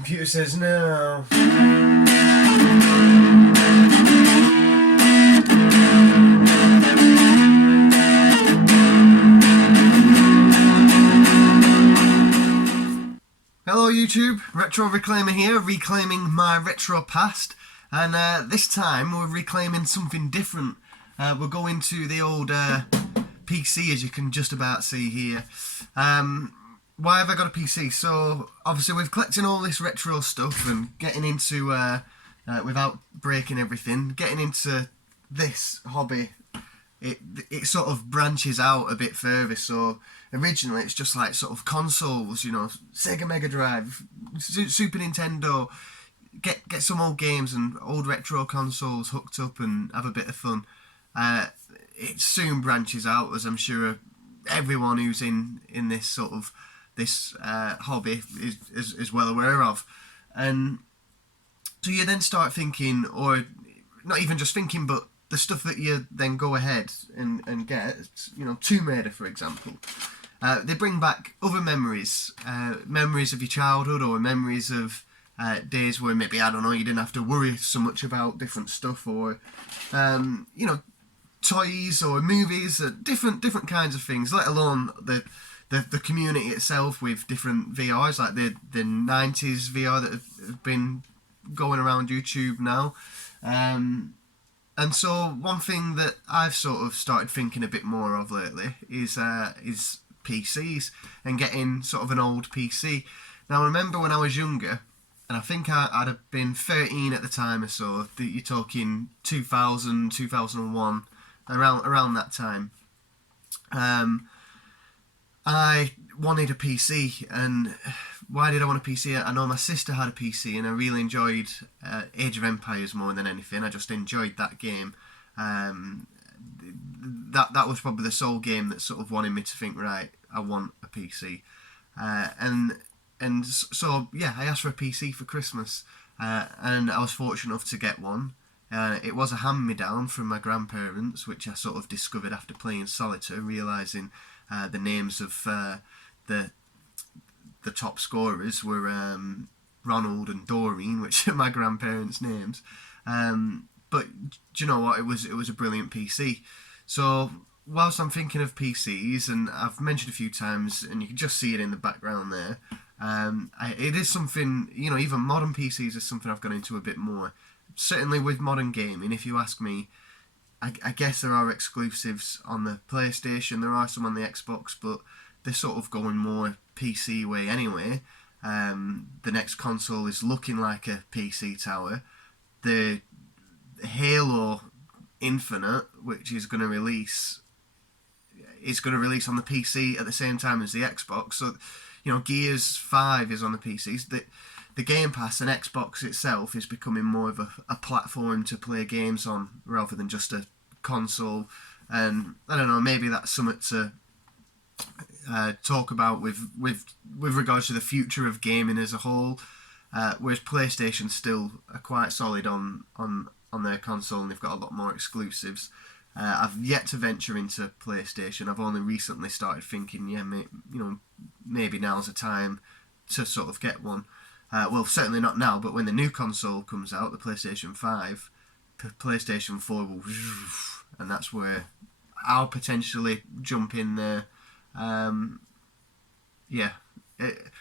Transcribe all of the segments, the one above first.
Computer says no. Hello YouTube, Retro Reclaimer here, reclaiming my retro past, and this time we're reclaiming something different. We're going to the old PC, as you can just about see here. Why have I got a PC? So obviously we're collecting all this retro stuff and getting into, without breaking everything, getting into this hobby. It sort of branches out a bit further. So originally it's just like sort of consoles, you know, Sega Mega Drive, Super Nintendo, get some old games and old retro consoles hooked up and have a bit of fun. It soon branches out, as I'm sure everyone who's in this sort of this hobby is well aware of. And so you then start thinking, or not even just thinking, but the stuff that you then go ahead and get, you know, Tomb Raider for example, they bring back other memories, memories of your childhood, or memories of days where maybe, I don't know, you didn't have to worry so much about different stuff, or you know, toys or movies, different kinds of things, let alone the community itself with different VRs, like the 90s VR that have been going around YouTube now. And so one thing that I've sort of started thinking a bit more of lately is PCs, and getting sort of an old PC. Now I remember when I was younger, and I think I'd have been 13 at the time or so, that you're talking 2000, 2001, around that time. I wanted a PC, and why did I want a PC? I know my sister had a PC, and I really enjoyed Age of Empires more than anything. I just enjoyed that game. That was probably the sole game that sort of wanted me to think, right, I want a PC. And so yeah, I asked for a PC for Christmas, and I was fortunate enough to get one. It was a hand-me-down from my grandparents, which I sort of discovered after playing Solitaire, realising the names of the top scorers were Ronald and Doreen, which are my grandparents' names. But do you know what? It was a brilliant PC. So whilst I'm thinking of PCs, and I've mentioned a few times, and you can just see it in the background there, it is something, you know, even modern PCs is something I've gone into a bit more. Certainly with modern gaming, if you ask me, I guess there are exclusives on the PlayStation, there are some on the Xbox, but they're sort of going more PC way anyway. The next console is looking like a PC tower. The Halo Infinite, which is going to release, on the PC at the same time as the Xbox. So, you know, Gears 5 is on the PCs. The Game Pass and Xbox itself is becoming more of a platform to play games on, rather than just a console. And I don't know, maybe that's something to talk about with regards to the future of gaming as a whole. Whereas PlayStation still are quite solid on their console, and they've got a lot more exclusives. I've yet to venture into PlayStation. I've only recently started thinking, yeah, maybe now's the time to sort of get one. Well, certainly not now, but when the new console comes out, the PlayStation 5, PlayStation 4 will, and that's where I'll potentially jump in there. Yeah,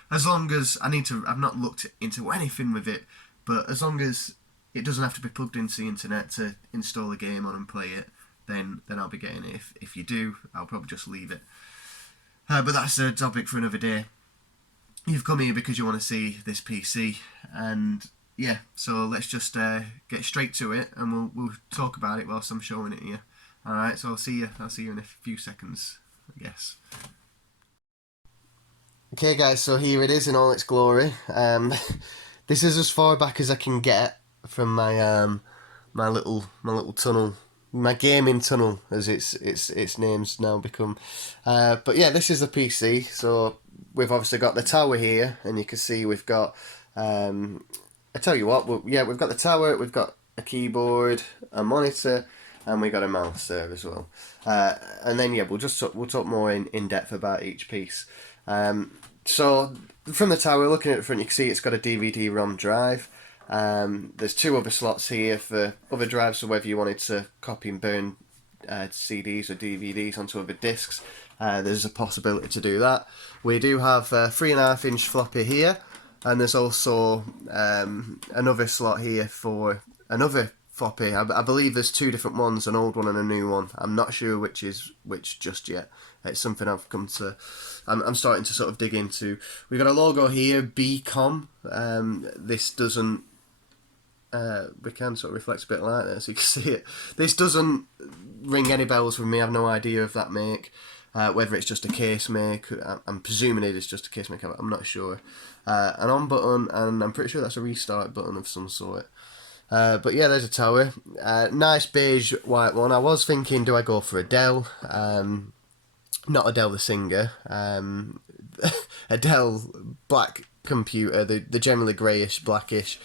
as long as I've not looked into anything with it, but as long as it doesn't have to be plugged into the internet to install a game on and play it, then I'll be getting it. If you do, I'll probably just leave it. But that's a topic for another day. You've come here because you want to see this PC, and yeah, so let's just get straight to it, and we'll talk about it whilst I'm showing it here. All right, so I'll see you in a few seconds, I guess. Okay, guys, so here it is in all its glory. This is as far back as I can get from my my little tunnel, my gaming tunnel, as its name's now become. But yeah, this is the PC. So we've obviously got the tower here, and you can see we've got. I tell you what, we've got the tower, we've got a keyboard, a monitor, and we got a mouse there as well. And then yeah, we'll talk more in depth about each piece. So from the tower, looking at the front, you can see it's got a DVD-ROM drive. There's 2 other slots here for other drives, so whether you wanted to copy and burn CDs or DVDs onto other discs, there's a possibility to do that. We do have a 3.5-inch floppy here, and there's also another slot here for another floppy. I believe there's 2 different ones, an old one and a new one. I'm not sure which is which just yet. It's something I've come to... I'm starting to sort of dig into. We've got a logo here, BCom. This doesn't... we can sort of reflect a bit like this, so you can see it. This doesn't ring any bells with me. I have no idea of that make. Whether it's just a case make, I'm presuming it is just a case make, I'm not sure. An on button, and I'm pretty sure that's a restart button of some sort. But yeah, there's a tower. Nice beige white one. I was thinking, do I go for a Dell? Not a Dell the Singer. A Dell black computer, the generally greyish, blackish.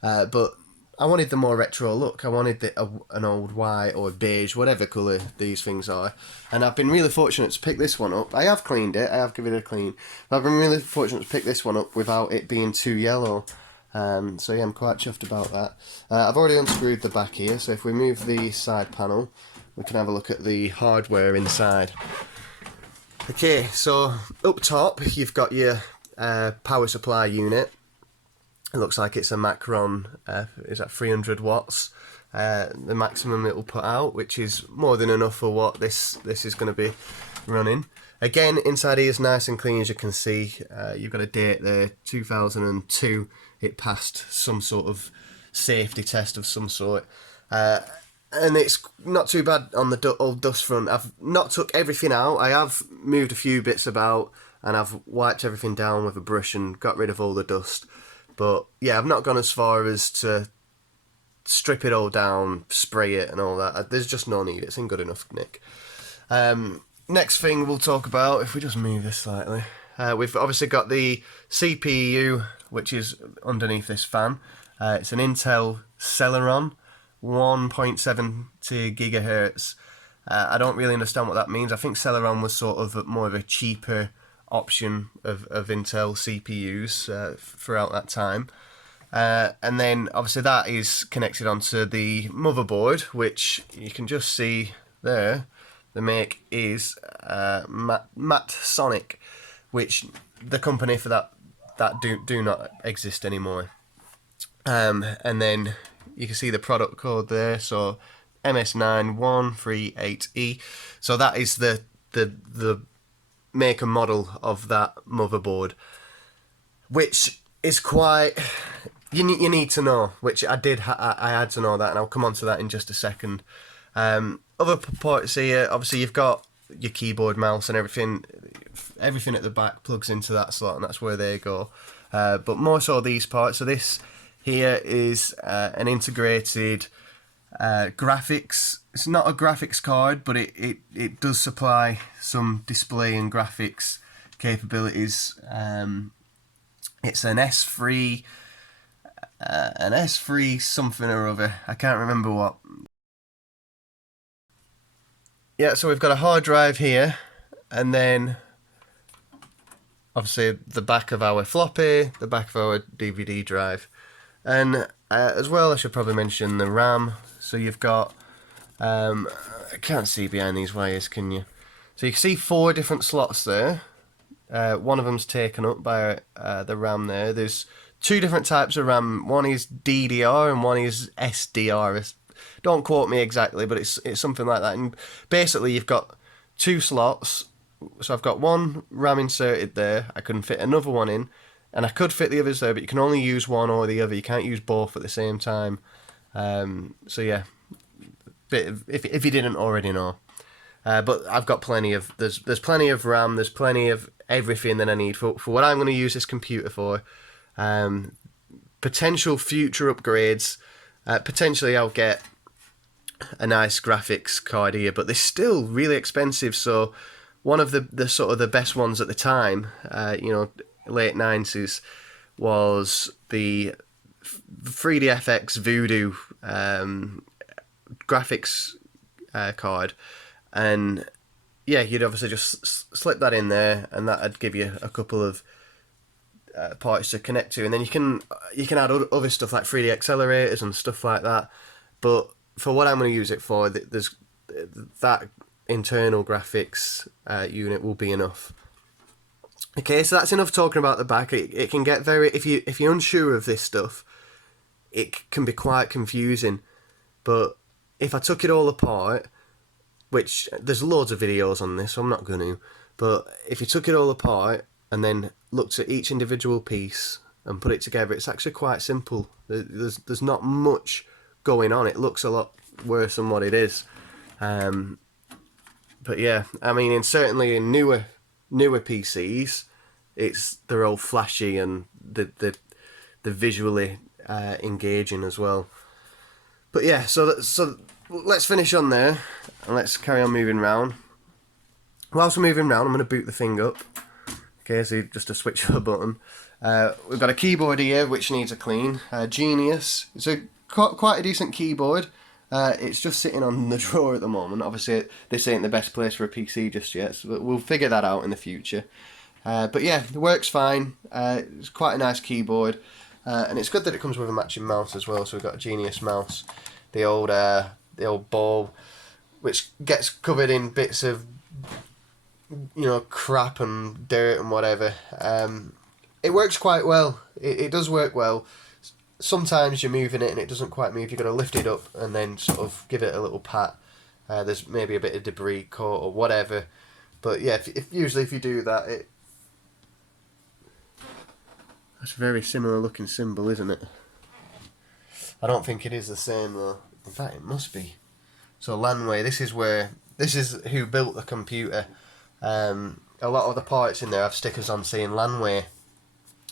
But I wanted the more retro look. I wanted an old white or beige, whatever colour these things are. And I've been really fortunate to pick this one up. I have cleaned it, I have given it a clean. But I've been really fortunate to pick this one up without it being too yellow. So yeah, I'm quite chuffed about that. I've already unscrewed the back here, so if we move the side panel, we can have a look at the hardware inside. Okay, so up top, you've got your power supply unit. It looks like it's a Macron, is that 300 watts, the maximum it will put out, which is more than enough for what this is going to be running. Again, inside here is nice and clean, as you can see. You've got a date there, 2002. It passed some sort of safety test of some sort. And it's not too bad on the old dust front. I've not took everything out. I have moved a few bits about, and I've wiped everything down with a brush and got rid of all the dust. But yeah, I've not gone as far as to strip it all down, spray it and all that. There's just no need. It's in good enough nick. Next thing we'll talk about, if we just move this slightly, we've obviously got the CPU, which is underneath this fan. It's an Intel Celeron, 1.70 gigahertz. I don't really understand what that means. I think Celeron was sort of more of a cheaper option of Intel CPUs throughout that time. And then obviously that is connected onto the motherboard, which you can just see there. The make is Matt Sonic, which the company for that do not exist anymore. And then you can see the product code there, so MS9138E. So that is the make and model of that motherboard, which is quite... You need to know, which I did. I had to know that, and I'll come on to that in just a second. Other parts here, obviously you've got your keyboard, mouse, and everything. Everything at the back plugs into that slot, and that's where they go. But more so these parts. So this here is an integrated graphics. It's not a graphics card, but it does supply some display and graphics capabilities. It's an S3. An S3 something or other. I can't remember what. Yeah, so we've got a hard drive here, and then obviously the back of our floppy, the back of our DVD drive, and as well I should probably mention the RAM. So you've got, I can't see behind these wires, can you? So you can see 4 different slots there. One of them's taken up by the RAM there. There's 2 different types of RAM. One is DDR and one is SDR. Don't quote me exactly, but it's something like that. And basically, you've got 2 slots. So I've got one RAM inserted there. I couldn't fit another one in, and I could fit the others there, but you can only use one or the other. You can't use both at the same time. So yeah, if you didn't already know. But I've got plenty of there's plenty of RAM. There's plenty of everything that I need for what I'm going to use this computer for. Potential future upgrades. Potentially I'll get a nice graphics card here, but they're still really expensive. So one of the sort of the best ones at the time, late 90s, was the 3DFX Voodoo graphics card. And yeah, you'd obviously just slip that in there, and that'd give you a couple of ports to connect to, and then you can add other stuff like 3D accelerators and stuff like that. But for what I'm going to use it for, there's that internal graphics unit will be enough. Okay, so that's enough talking about the back. It can get very, if you're unsure of this stuff, it can be quite confusing. But if I took it all apart, which there's loads of videos on this, so I'm not going to, but if you took it all apart and then looked at each individual piece and put it together, it's actually quite simple. There's not much going on. It looks a lot worse than what it is. But yeah, I mean, certainly in newer PCs, they're all flashy and they're visually engaging as well. But yeah, so let's finish on there and let's carry on moving around. Whilst we're moving around, I'm going to boot the thing up. Okay, so just a switch of a button. We've got a keyboard here which needs a clean. Genius. It's quite a decent keyboard. It's just sitting on the drawer at the moment. Obviously, this ain't the best place for a PC just yet, so we'll figure that out in the future. But yeah, it works fine. It's quite a nice keyboard, and it's good that it comes with a matching mouse as well. So we've got a Genius mouse, the old ball, which gets covered in bits of, crap and dirt and whatever. It works quite well. It does work well. Sometimes you're moving it and it doesn't quite move. You've got to lift it up and then sort of give it a little pat. There's maybe a bit of debris caught or whatever. But yeah, usually if you do that, that's a very similar looking symbol, isn't it? I don't think it is the same though. In fact, it must be. So Landway, this is who built the computer. A lot of the parts in there have stickers on saying Landway.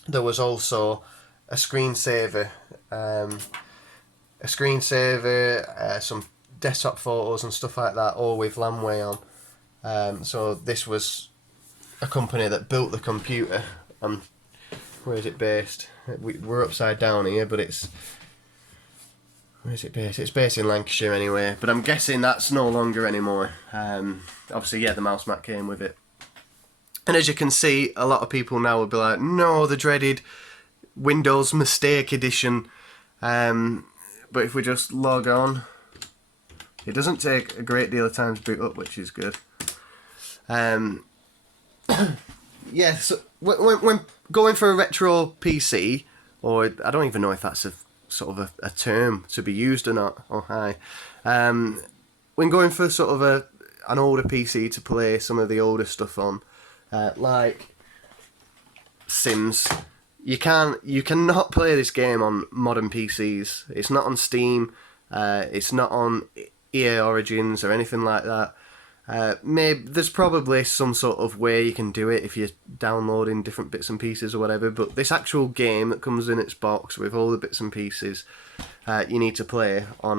There was also a screensaver, some desktop photos and stuff like that, all with Landway on. So this was a company that built the computer. Where is it based? We're upside down here, but where is it based? It's based in Lancashire anyway, but I'm guessing that's no longer anymore. Obviously, yeah, the mouse mat came with it. And as you can see, a lot of people now will be like, no, the dreaded Windows Mistake Edition. But if we just log on, it doesn't take a great deal of time to boot up, which is good. Yeah, so when going for a retro PC, or I don't even know if that's a sort of a term to be used or not. Oh, hi. When going for sort of an older PC to play some of the older stuff on, like Sims, you cannot play this game on modern PCs. It's not on Steam. It's not on EA Origins or anything like that. Maybe there's probably some sort of way you can do it if you're downloading different bits and pieces or whatever, but this actual game that comes in its box with all the bits and pieces you need to play on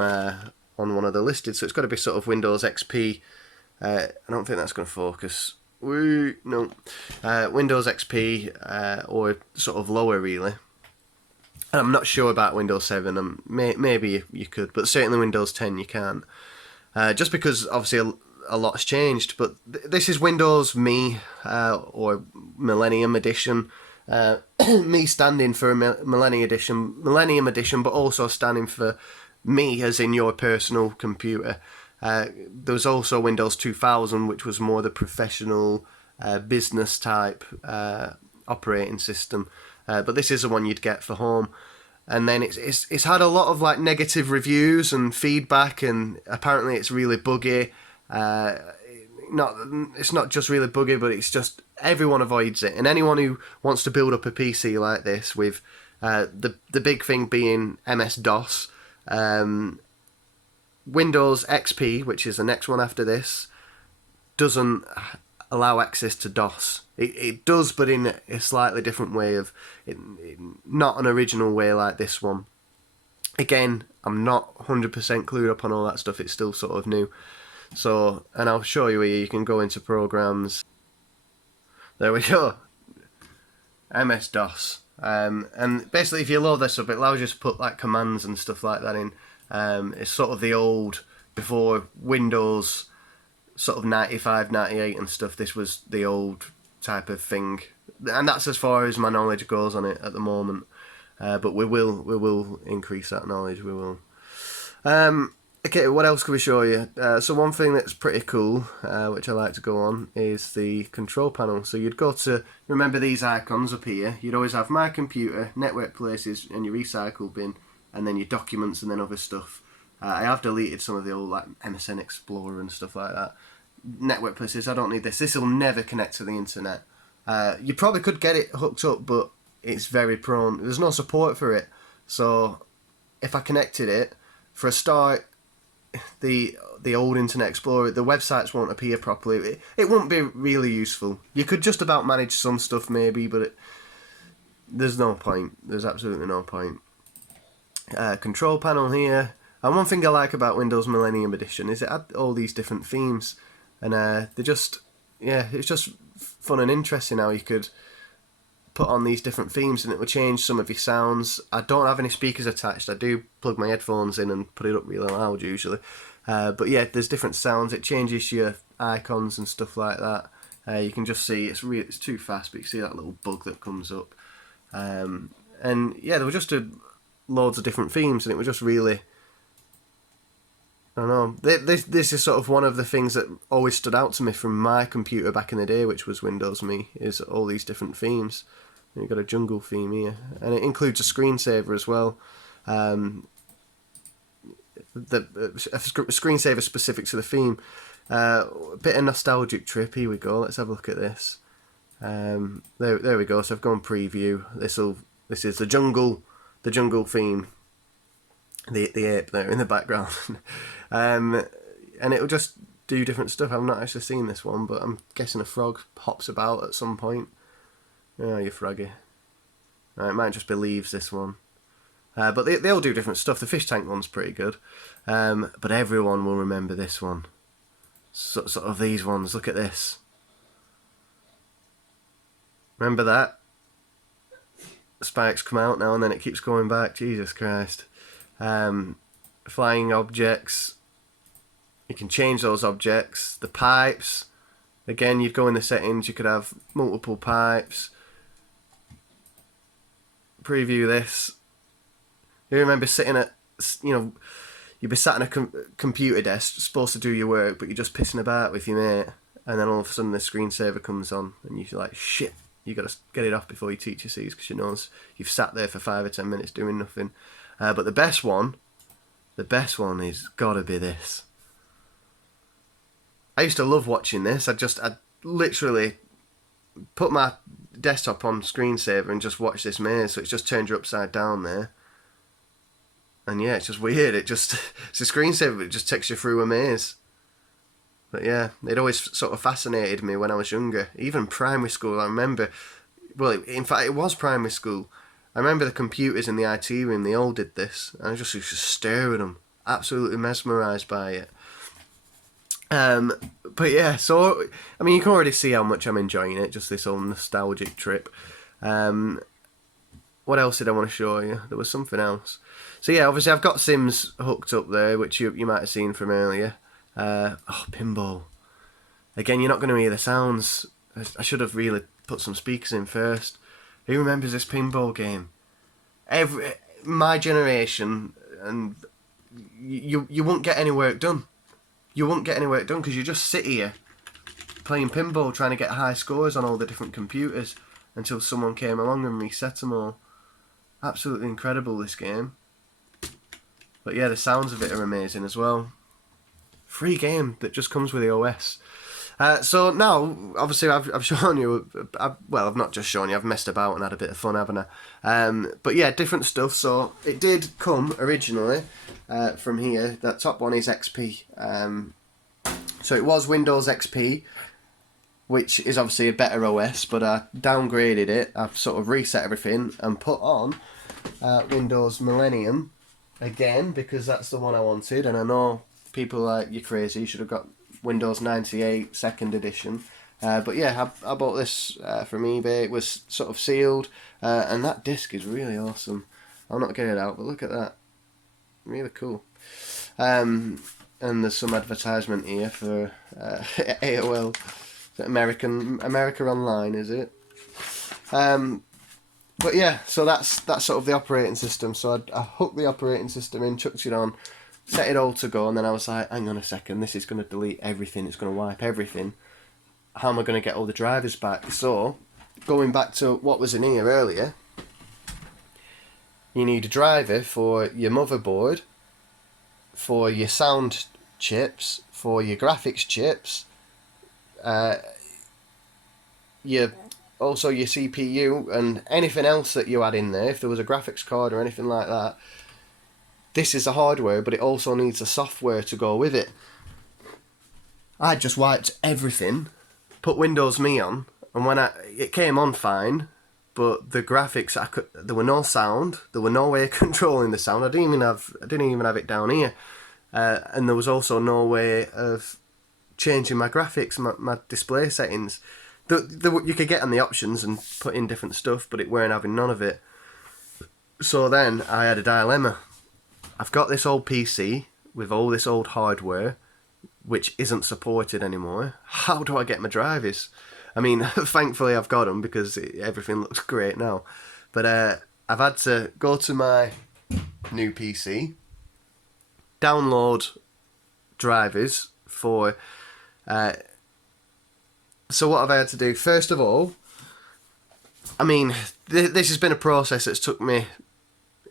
one of the listed, so it's got to be sort of Windows XP. I don't think that's going to focus. No. Windows XP or sort of lower really. And I'm not sure about Windows 7, maybe you could, but certainly Windows 10 you can't. Just because obviously a lot's changed, but this is Windows Me or Millennium Edition. Me standing for Millennium Edition, but also standing for me as in your personal computer. There was also Windows 2000, which was more the professional business type operating system. But this is the one you'd get for home. And then it's had a lot of like negative reviews and feedback, and apparently it's really buggy. It's not just really buggy, but it's just everyone avoids it, and anyone who wants to build up a PC like this with the big thing being MS-DOS, Windows XP, which is the next one after this, doesn't allow access to DOS. It does, but in a slightly different way not an original way like this one. Again, I'm not 100% clued up on all that stuff. It's still sort of new. So, and I'll show you here, you can go into programs. There we go. MS-DOS. And basically if you load this up, it allows you to put like commands and stuff like that in. It's sort of the old, before Windows sort of 95, 98 and stuff, this was the old type of thing, and that's as far as my knowledge goes on it at the moment. But we will increase that knowledge. We will. Okay, what else can we show you? So one thing that's pretty cool, which I like to go on, is the control panel. So you'd go to, remember these icons up here, you'd always have My Computer, Network Places, and your Recycle bin, and then your Documents, and then other stuff. I have deleted some of the old like MSN Explorer and stuff like that. Network Places, I don't need this. This will never connect to the internet. You probably could get it hooked up, but it's very prone. There's no support for it. So if I connected it, for a start, the old Internet Explorer, the websites won't appear properly. It won't be really useful. You could just about manage some stuff maybe, but there's no point. There's absolutely no point. Control panel here. And one thing I like about Windows Millennium Edition is it had all these different themes, and they just, yeah, it's just fun and interesting how you could put on these different themes and it will change some of your sounds. I don't have any speakers attached. I do plug my headphones in and put it up really loud usually. But yeah, there's different sounds. It changes your icons and stuff like that. You can just see it's too fast, but you can see that little bug that comes up. And yeah, there were just loads of different themes, and it was just really, I don't know. This is sort of one of the things that always stood out to me from my computer back in the day, which was Windows Me, is all these different themes. You've got a jungle theme here, and it includes a screensaver as well. A screensaver specific to the theme. A bit of nostalgic trip. Here we go. Let's have a look at this. There we go. So I've gone preview. This is the jungle theme. The ape there in the background. And it'll just do different stuff. I've not actually seen this one, but I'm guessing a frog hops about at some point. Oh, you froggy. It might just be leaves, this one. But they all do different stuff. The fish tank one's pretty good. But everyone will remember this one. Sort of these ones. Look at this. Remember that? Spikes come out now and then it keeps going back. Jesus Christ. Flying objects. You can change those objects. The pipes. Again, you'd go in the settings. You could have multiple pipes. Preview this. You remember sitting at, you'd be sat at a computer desk, supposed to do your work, but you're just pissing about with your mate, and then all of a sudden the screensaver comes on, and you're like, shit, you got to get it off before your teacher sees, because she knows you've sat there for 5 or 10 minutes doing nothing. But the best one is gotta be this. I used to love watching this. I'd literally put my desktop on screensaver and just watch this maze, so it's just turned you upside down there. And yeah, it's just weird. It's a screensaver, it just takes you through a maze. But yeah, it always sort of fascinated me when I was younger. Even primary school, I remember. Well, in fact, it was primary school. I remember the computers in the IT room, they all did this. And I just used to stare at them. Absolutely mesmerised by it. But yeah, so, I mean, you can already see how much I'm enjoying it. Just this whole nostalgic trip. What else did I want to show you? There was something else. So yeah, obviously I've got Sims hooked up there, which you might have seen from earlier. Pinball. Again, you're not going to hear the sounds. I should have really put some speakers in first. Who remembers this pinball game? My generation, and you won't get any work done. You won't get any work done because you just sit here playing pinball, trying to get high scores on all the different computers until someone came along and reset them all. Absolutely incredible, this game. But yeah, the sounds of it are amazing as well. Free game that just comes with the OS. So now, obviously, I've shown you. Well, I've not just shown you. I've messed about and had a bit of fun, haven't I? But yeah, different stuff. So it did come originally from here. That top one is XP. So it was Windows XP, which is obviously a better OS, but I downgraded it. I've sort of reset everything and put on Windows Millennium again, because that's the one I wanted. And I know people are like, you're crazy, you should have got Windows 98 2nd edition. But yeah, I bought this from eBay. It was sort of sealed, and that disc is really awesome. I'll not get it out, but look at that. Really cool. And there's some advertisement here for AOL. America Online, is it? But yeah, so that's sort of the operating system. So I hooked the operating system in, chucked it on, set it all to go, and then I was like, hang on a second, this is going to delete everything, it's going to wipe everything. How am I going to get all the drivers back? So, going back to what was in here earlier, you need a driver for your motherboard, for your sound chips, for your graphics chips, also your CPU and anything else that you add in there. If there was a graphics card or anything like that, this is the hardware, but it also needs the software to go with it. I just wiped everything, put Windows Me on, and when it came on fine, but the graphics there were no sound, there were no way of controlling the sound. I didn't even have it down here, and there was also no way of changing my graphics, my display settings. You could get on the options and put in different stuff, but it weren't having none of it. So then I had a dilemma. I've got this old PC with all this old hardware, which isn't supported anymore. How do I get my drivers? I mean, thankfully I've got them because everything looks great now. But I've had to go to my new PC, download drivers for... So what have I had to do? First of all, I mean, this has been a process that's took me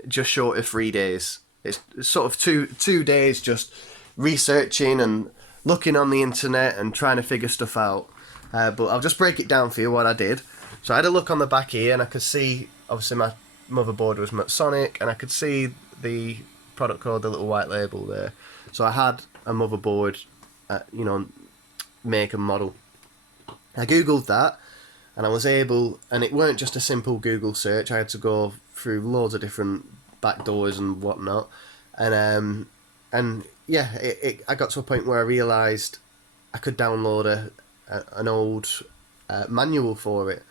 just short of 3 days. It's sort of two days just researching and looking on the internet and trying to figure stuff out. But I'll just break it down for you what I did. So I had a look on the back here and I could see, obviously my motherboard was Sonic, and I could see the product code, the little white label there. So I had a motherboard, make and model. I googled that, and I was able, and it weren't just a simple Google search. I had to go through loads of different backdoors and whatnot, and yeah, I got to a point where I realised I could download an old manual for it.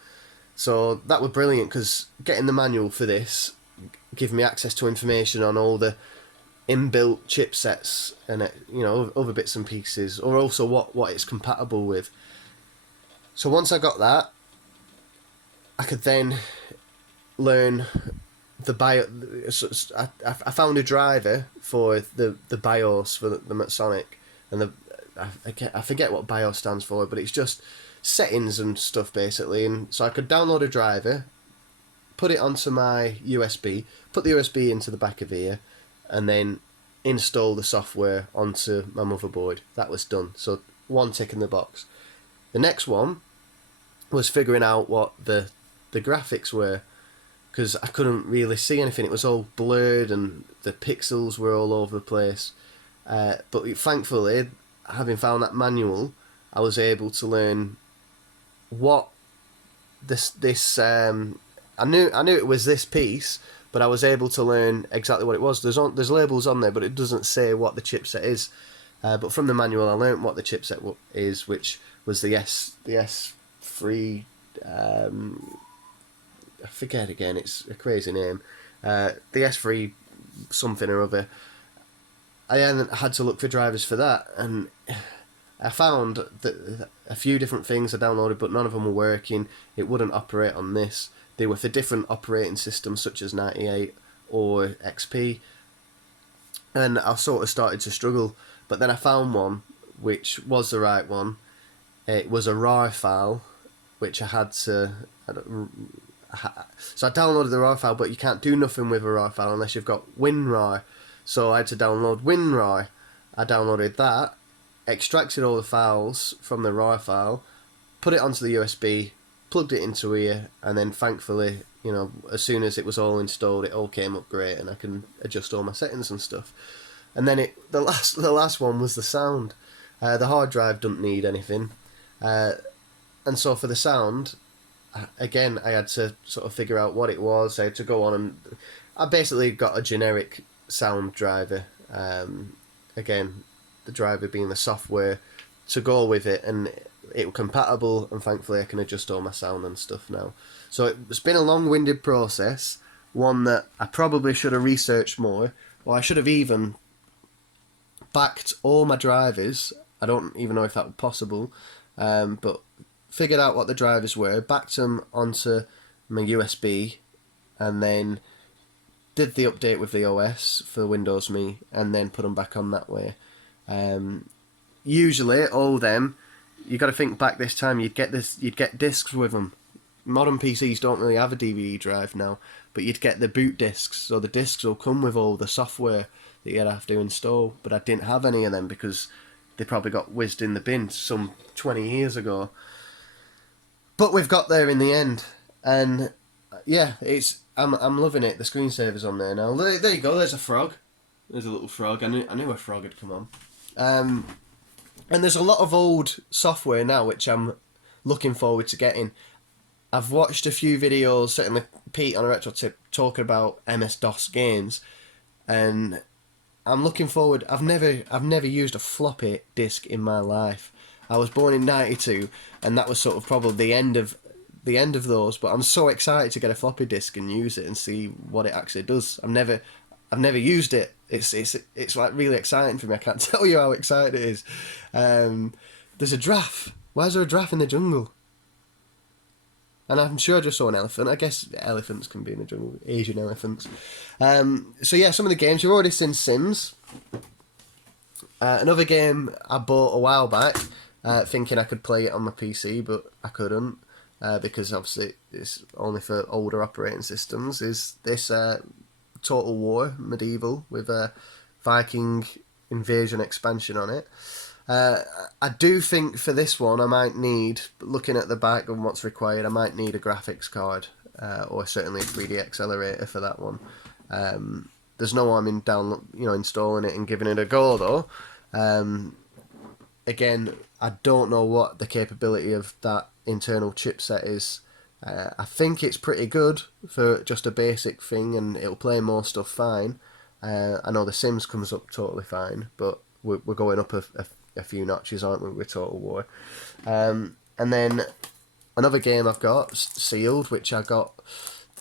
So that was brilliant, because getting the manual for this gave me access to information on all the inbuilt chipsets and other bits and pieces, or also what it's compatible with. So once I got that, I could then learn the I found a driver for the BIOS for the Sonic, and I forget what BIOS stands for, but it's just settings and stuff basically. And so I could download a driver, put it onto my USB, put the USB into the back of here, and then install the software onto my motherboard. That was done. So one tick in the box. The next one was figuring out what the graphics were, because I couldn't really see anything. It was all blurred and the pixels were all over the place. But thankfully, having found that manual, I was able to learn what this I knew it was this piece, but I was able to learn exactly what it was. There's labels on there, but it doesn't say what the chipset is. But from the manual, I learned what the chipset is, which was the S3. I forget again. It's a crazy name. The S3 something or other. I had to look for drivers for that, and I found that a few different things I downloaded, but none of them were working. It wouldn't operate on this. They were for different operating systems, such as 98 or XP, and I sort of started to struggle. But then I found one which was the right one. It was a RAR file, which I had to... So I downloaded the RAR file, but you can't do nothing with a RAR file unless you've got WinRAR. So I had to download WinRAR. I downloaded that, extracted all the files from the RAR file, put it onto the USB, plugged it into here, and then thankfully, as soon as it was all installed, it all came up great, and I can adjust all my settings and stuff. And then the last one was the sound. The hard drive doesn't need anything, and so for the sound, again, I had to sort of figure out what it was. I had to go on and I basically got a generic sound driver. Again, the driver being the software to go with it, and it was compatible, and thankfully I can adjust all my sound and stuff now. So it's been a long-winded process, one that I probably should have researched more, or I should have even backed all my drivers. I don't even know if that was possible, but figured out what the drivers were, backed them onto my USB, and then did the update with the OS for Windows Me, and then put them back on that way. Usually, all them, you got to think back this time. You'd get discs with them. Modern PCs don't really have a DVD drive now, but you'd get the boot discs, so the discs will come with all the software that you'd have to install. But I didn't have any of them because they probably got whizzed in the bin some 20 years ago. But we've got there in the end, and yeah, I'm loving it. The screensavers on there now. There you go. There's a frog. There's a little frog. I knew a frog had come on. And there's a lot of old software now which I'm looking forward to getting. I've watched a few videos, certainly Pete on a retro tip, talking about MS-DOS games, and I'm looking forward. I've never used a floppy disk in my life. I was born in '92, and that was sort of probably the end of those. But I'm so excited to get a floppy disk and use it and see what it actually does. I've never used it. It's like really exciting for me. I can't tell you how excited it is. There's a giraffe. Why is there a giraffe in the jungle? And I'm sure I just saw an elephant. I guess elephants can be in the jungle. Asian elephants. So yeah, some of the games. You've already seen Sims. Another game I bought a while back, thinking I could play it on my PC, but I couldn't. Because obviously it's only for older operating systems, is this Total War Medieval with a Viking invasion expansion on it. I do think for this one I might need, looking at the back and what's required, I might need a graphics card or certainly a 3D accelerator for that one. There's no harm in installing it and giving it a go though. Again, I don't know what the capability of that internal chipset is. I think it's pretty good for just a basic thing, and it'll play more stuff fine. I know The Sims comes up totally fine, but we're going up a few notches, aren't we, with Total War? And then another game I've got, sealed, which I got,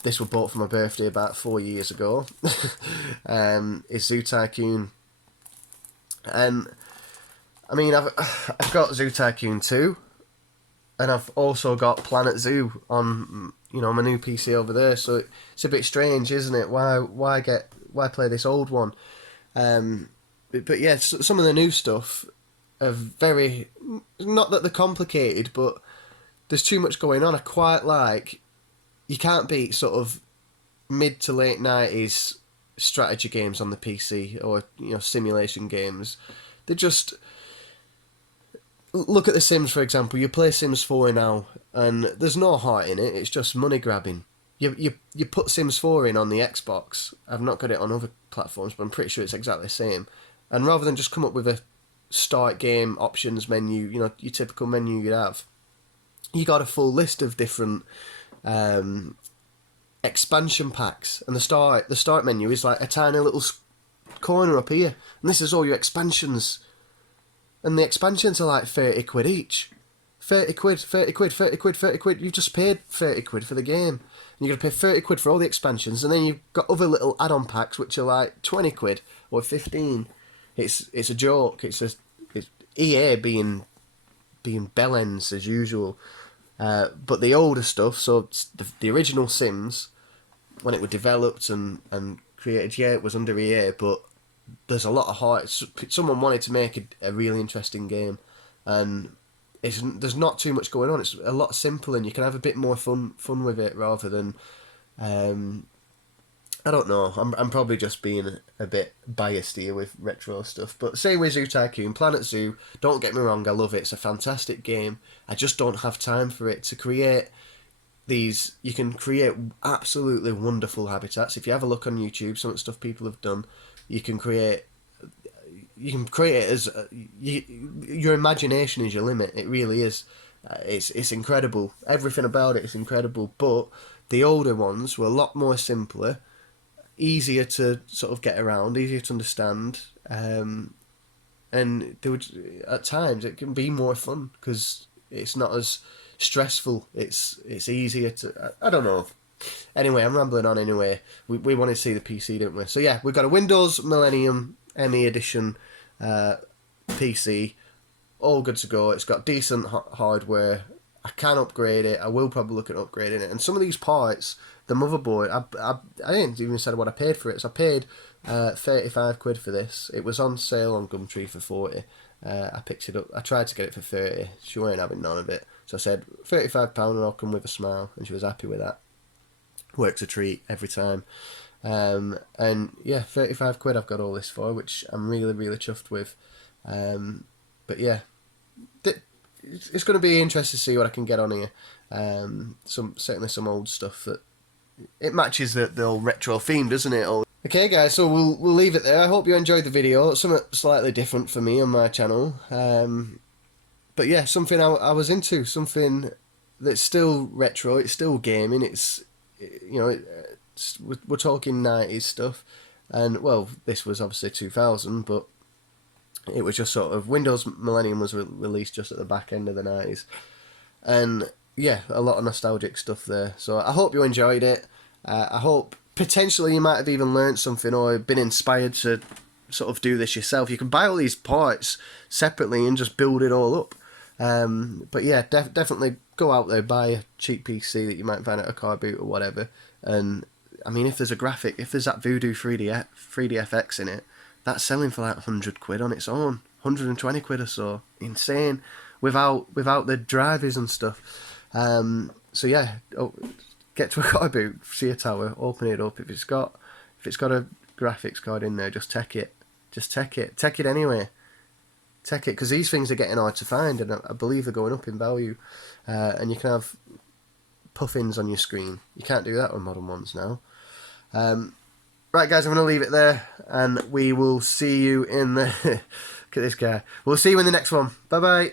this was bought for my birthday about 4 years ago, is Zoo Tycoon. And I mean, I've got Zoo Tycoon 2, and I've also got Planet Zoo on my new PC over there. So it's a bit strange, isn't it? Why play this old one? But yeah, some of the new stuff are very, not that they're complicated, but there's too much going on. I quite like, you can't beat sort of mid to late 90s strategy games on the PC or simulation games. They just, look at The Sims, for example. You play Sims 4 now, and there's no heart in it. It's just money grabbing. You put Sims 4 in on the Xbox. I've not got it on other platforms, but I'm pretty sure it's exactly the same. And rather than just come up with a start game options menu, your typical menu you'd have, you got a full list of different expansion packs. And the start menu is like a tiny little corner up here, and this is all your expansions. And the expansions are like 30 quid each. 30 quid, 30 quid, 30 quid, 30 quid. You've just paid 30 quid for the game. And you're going to pay 30 quid for all the expansions. And then you've got other little add-on packs which are like 20 quid or 15. It's a joke. It's EA being bellends as usual. But the older stuff, so the original Sims, when it was developed and created, yeah, it was under EA, but there's a lot of heart. Someone wanted to make a really interesting game, and there's not too much going on. It's a lot simpler, and you can have a bit more fun with it rather than I don't know. I'm probably just being a bit biased here with retro stuff, but say with Zoo Tycoon, Planet Zoo, don't get me wrong, I love it. It's a fantastic game. I just don't have time for it to create these. You can create absolutely wonderful habitats. If you have a look on YouTube, some of the stuff people have done, you can create it as your imagination is your limit. It really is. It's incredible. Everything about it is incredible. But the older ones were a lot more simpler, easier to sort of get around, easier to understand, and they would, at times it can be more fun because it's not as stressful. It's easier to, I don't know. Anyway, I'm rambling on anyway. We wanted to see the PC, didn't we? So yeah, we've got a Windows Millennium ME Edition PC, all good to go. It's got decent hardware. I can upgrade it. I will probably look at upgrading it. And some of these parts, the motherboard, I didn't even say what I paid for it. So I paid 35 quid for this. It was on sale on Gumtree for 40. I picked it up. I tried to get it for 30. She weren't having none of it. So I said, £35 and I'll come with a smile. And she was happy with that. Works a treat every time. And yeah, 35 quid I've got all this for, which I'm really, really chuffed with. But yeah, it's going to be interesting to see what I can get on here. Certainly some old stuff that it matches the old retro theme, doesn't it? Okay, guys, so we'll leave it there. I hope you enjoyed the video. It's something slightly different for me on my channel. But yeah, something I was into, something that's still retro. It's still gaming. It's, you know, we're talking 90s stuff, and well, this was obviously 2000, but it was just sort of Windows Millennium was released just at the back end of the 90s, and yeah, a lot of nostalgic stuff there. So I hope you enjoyed it. I hope potentially you might have even learned something or been inspired to sort of do this yourself. You can buy all these parts separately and just build it all up. But yeah, definitely go out there, buy a cheap PC that you might find at a car boot or whatever. And I mean, if there's a graphic, if there's that Voodoo 3DFX in it, that's selling for like 100 quid on its own, 120 quid or so. Insane, without the drivers and stuff. So yeah, get to a car boot, see a tower, open it up. If it's got a graphics card in there, just take it. Take it anyway. Take it, because these things are getting hard to find, and I believe they're going up in value. And you can have puffins on your screen. You can't do that on modern ones now. Right, guys, I'm going to leave it there, and we will see you in the... Look at this guy. We'll see you in the next one. Bye-bye.